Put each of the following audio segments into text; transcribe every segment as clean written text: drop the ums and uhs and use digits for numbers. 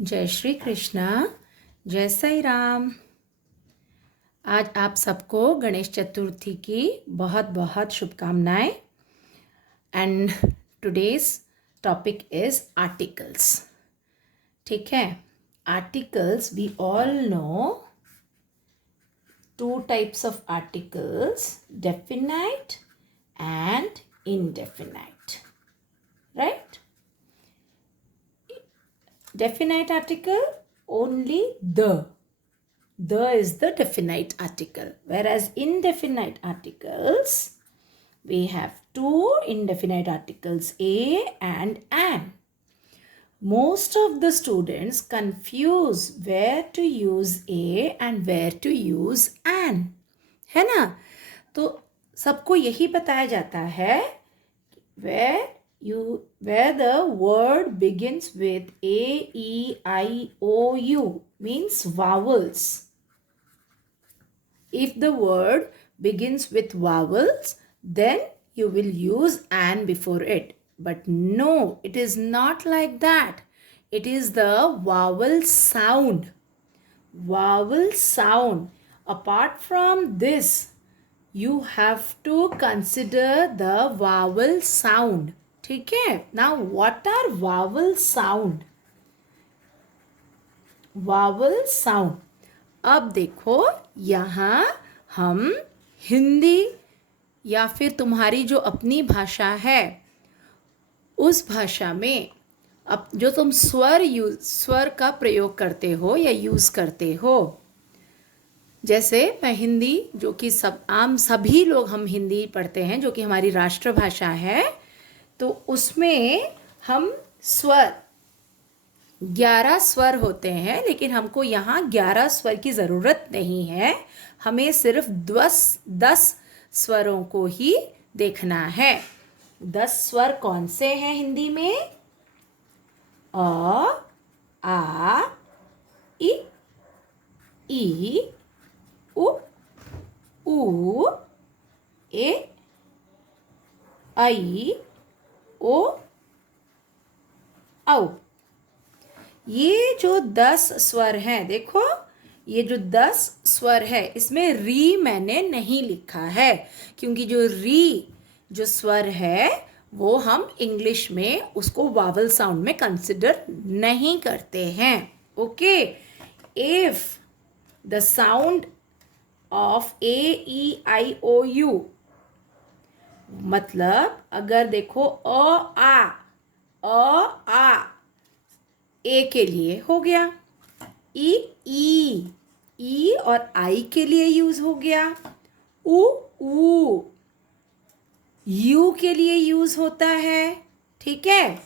जय श्री कृष्णा, जय साई राम। आज आप सबको गणेश चतुर्थी की बहुत बहुत शुभकामनाएं। And today's topic is articles. ठीक है, articles we all know two types of articles, definite and indefinite, right? Definite article, only the is the definite article, whereas indefinite articles, we have two indefinite articles, a and an. Most of the students confuse where to use a and where to use an, है ना? तो सबको यही बताया जाता है where the word begins with a, e, I, o, u, means vowels. If the word begins with vowels, then you will use an before it. But no, it is not like that. It is the vowel sound. Vowel sound. Apart from this, you have to consider the vowel sound. ठीक है? Now what are vowel sound? Vowel sound. अब देखो, यहाँ हम हिंदी या फिर तुम्हारी जो अपनी भाषा है उस भाषा में अब जो तुम स्वर का प्रयोग करते हो या यूज़ करते हो, जैसे मैं हिंदी, जो कि सभी लोग हम हिंदी पढ़ते हैं, जो कि हमारी राष्ट्रभाषा है, तो उसमें हम स्वर 11 स्वर होते हैं, लेकिन हमको यहाँ 11 स्वर की ज़रूरत नहीं है। हमें सिर्फ 10 स्वरों को ही देखना है। 10 स्वर कौन से हैं हिंदी में? अ, आ, इ, ई, उ, ऊ, ए, ऐ, ओ, औ। ये जो 10 स्वर हैं, देखो ये जो 10 स्वर है, इसमें री मैंने नहीं लिखा है, क्योंकि जो स्वर है वो हम इंग्लिश में उसको वावल साउंड में कंसिडर नहीं करते हैं। Okay, if the sound of A, E, I, O, U, मतलब अगर देखो आ ए के लिए हो गया, ई और आई के लिए यूज हो गया, ऊ यू के लिए यूज होता है। ठीक है,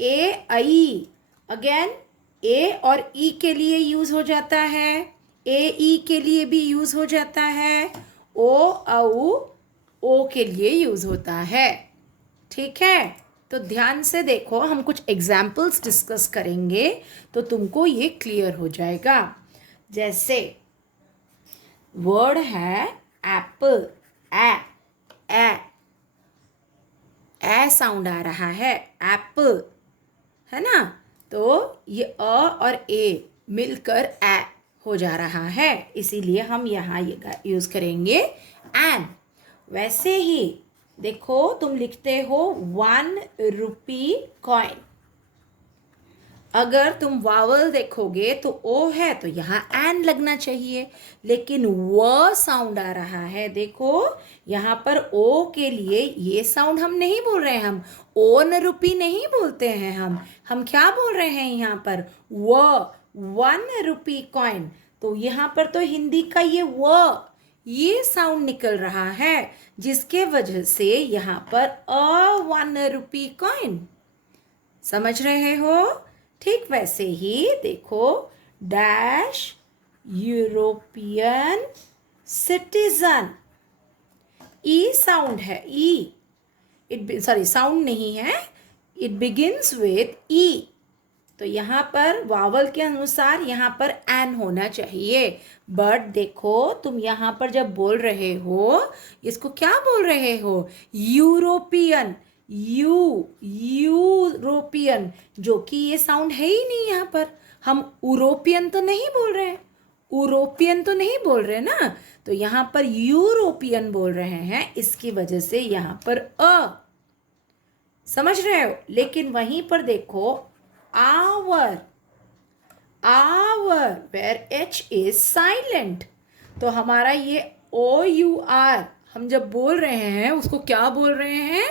ए, आई, अगेन ए और ई के लिए यूज हो जाता है, ए, ई के लिए भी यूज हो जाता है, ओ के लिए यूज होता है। ठीक है, तो ध्यान से देखो, हम कुछ एग्जाम्पल्स डिस्कस करेंगे तो तुमको ये क्लियर हो जाएगा। जैसे वर्ड है एप्पल, ए साउंड आ रहा है, एप्पल, है ना? तो ये अ और ए मिलकर ए हो जा रहा है, इसीलिए हम यहाँ ये यूज करेंगे एन। वैसे ही देखो, तुम लिखते हो 1 रुपी कॉइन, अगर तुम वावल देखोगे तो ओ है तो यहाँ एन लगना चाहिए, लेकिन व साउंड आ रहा है। देखो यहाँ पर ओ के लिए ये साउंड हम नहीं बोल रहे हैं, हम ओन रुपी नहीं बोलते हैं, हम क्या बोल रहे हैं यहाँ पर? व, 1 रुपी कॉइन। तो यहाँ पर तो हिंदी का ये साउंड निकल रहा है, जिसके वजह से यहाँ पर 1 रुपी कॉइन। समझ रहे हो? ठीक वैसे ही देखो, डैश यूरोपियन सिटीजन, ई साउंड है, साउंड नहीं है, इट बिगिंस विथ ई, तो यहाँ पर वावल के अनुसार यहाँ पर एन होना चाहिए। बट देखो, तुम यहाँ पर जब बोल रहे हो, इसको क्या बोल रहे हो? यूरोपियन। यूरोपियन, जो कि ये साउंड है ही नहीं यहाँ पर। हम यूरोपियन तो नहीं बोल रहे हैं, यूरोपियन तो नहीं बोल रहे ना, तो यहाँ पर यूरोपियन बोल रहे हैं, इसकी वजह से यहाँ पर समझ रहे हो। लेकिन वहीं पर देखो hour, hour where H is silent, तो हमारा ये ओ यू आर हम जब बोल रहे हैं उसको क्या बोल रहे हैं,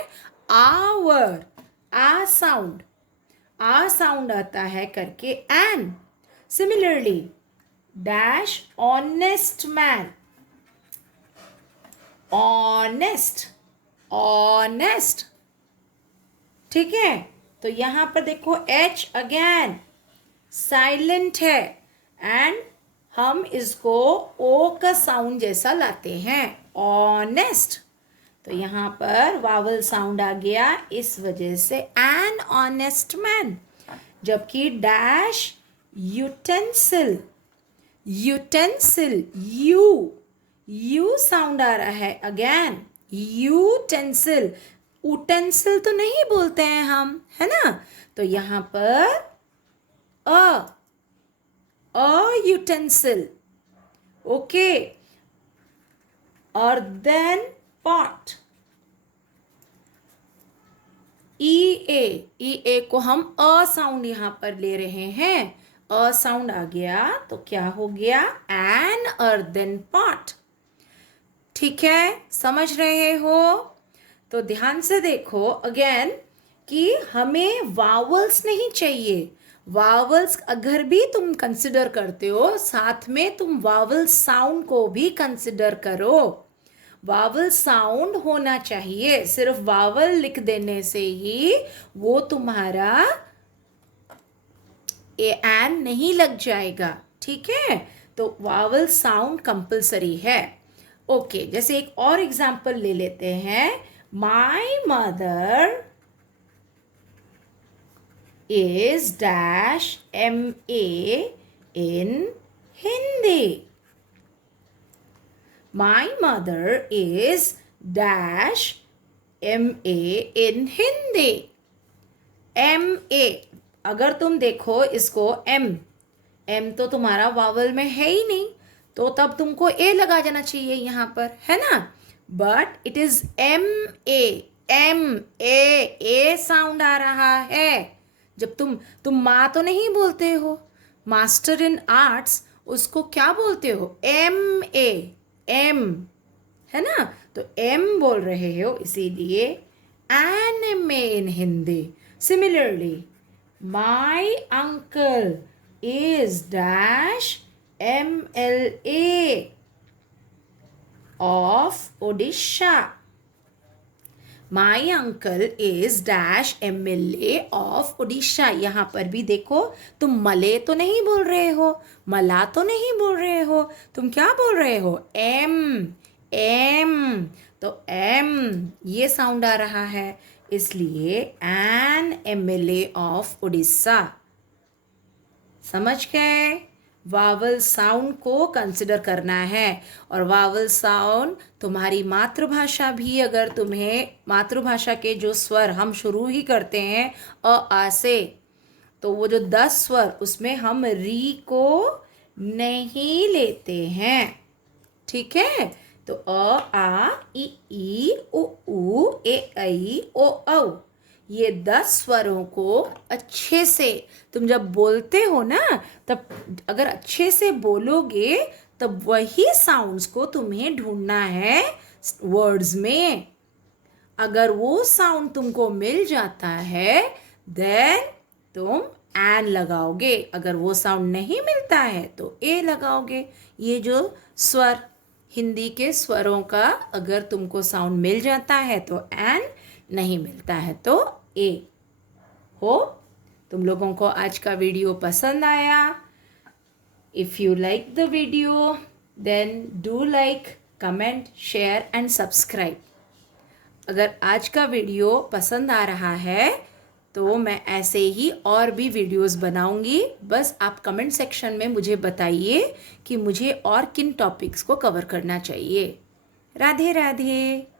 आवर। आ साउंड आता है करके an. Similarly dash honest man, honest, honest, ठीक है। तो यहां पर देखो एच अगेन साइलेंट है एंड हम इसको ओ का साउंड जैसा लाते हैं, ऑनेस्ट। तो यहाँ पर वावल साउंड आ गया, इस वजह से एन ऑनेस्ट मैन। जबकि dash utensil, utensil U sound आ रहा है अगेन, यूटेंसिल। उटेंसिल तो नहीं बोलते हैं हम, है ना। तो यहाँ पर अ यूटेंसिल, ओके। और देन पॉट, ई ए को हम अ साउंड यहाँ पर ले रहे हैं, अ साउंड आ गया तो क्या हो गया, एन अर्दन पॉट, ठीक है। समझ रहे हो। तो ध्यान से देखो अगेन कि हमें वावल्स नहीं चाहिए। वावल्स अगर भी तुम कंसिडर करते हो, साथ में तुम वावल साउंड को भी कंसिडर करो। वावल साउंड होना चाहिए, सिर्फ वावल लिख देने से ही वो तुम्हारा एन नहीं लग जाएगा, ठीक है। तो वावल साउंड कंपलसरी है, ओके। जैसे एक और एग्जाम्पल ले लेते हैं, my mother is dash MA in Hindi. My mother is dash MA in Hindi. MA, अगर तुम देखो इसको M तो तुम्हारा वावल में है ही नहीं, तो तब तुमको A लगा जाना चाहिए यहाँ पर, है ना। But it is A sound आ रहा है। जब तुम माँ तो नहीं बोलते हो, मास्टर इन आर्ट्स उसको क्या बोलते हो, एम, है ना। तो एम बोल रहे हो, इसीलिए anime in Hindi. Similarly my uncle is dash MLA of Odisha. My uncle is dash MLA of Odisha. यहाँ पर भी देखो, तुम मले तो नहीं बोल रहे हो, मला तो नहीं बोल रहे हो, तुम क्या बोल रहे हो, एम। तो एम ये साउंड आ रहा है, इसलिए एन MLA ऑफ ओडिशा। समझ गए। वावल साउंड को कंसिडर करना है। और वावल साउंड तुम्हारी मातृभाषा भी, अगर तुम्हें मातृभाषा के जो स्वर हम शुरू ही करते हैं आ से, तो वो जो 10 स्वर उसमें हम री को नहीं लेते हैं, ठीक है। तो आ ई उ ए ऐ ओ औ, ये 10 स्वरों को अच्छे से तुम जब बोलते हो ना, तब अगर अच्छे से बोलोगे तब वही साउंड्स को तुम्हें ढूंढना है वर्ड्स में। अगर वो साउंड तुमको मिल जाता है देन तुम एन लगाओगे, अगर वो साउंड नहीं मिलता है तो ए लगाओगे। ये जो स्वर, हिंदी के स्वरों का अगर तुमको साउंड मिल जाता है तो एन, नहीं मिलता है तो ए। हो तुम लोगों को आज का वीडियो पसंद आया। If you like the video then do like, comment, share and subscribe. अगर आज का वीडियो पसंद आ रहा है तो मैं ऐसे ही और भी वीडियोस बनाऊंगी। बस आप कमेंट सेक्शन में मुझे बताइए कि मुझे और किन टॉपिक्स को कवर करना चाहिए। राधे राधे।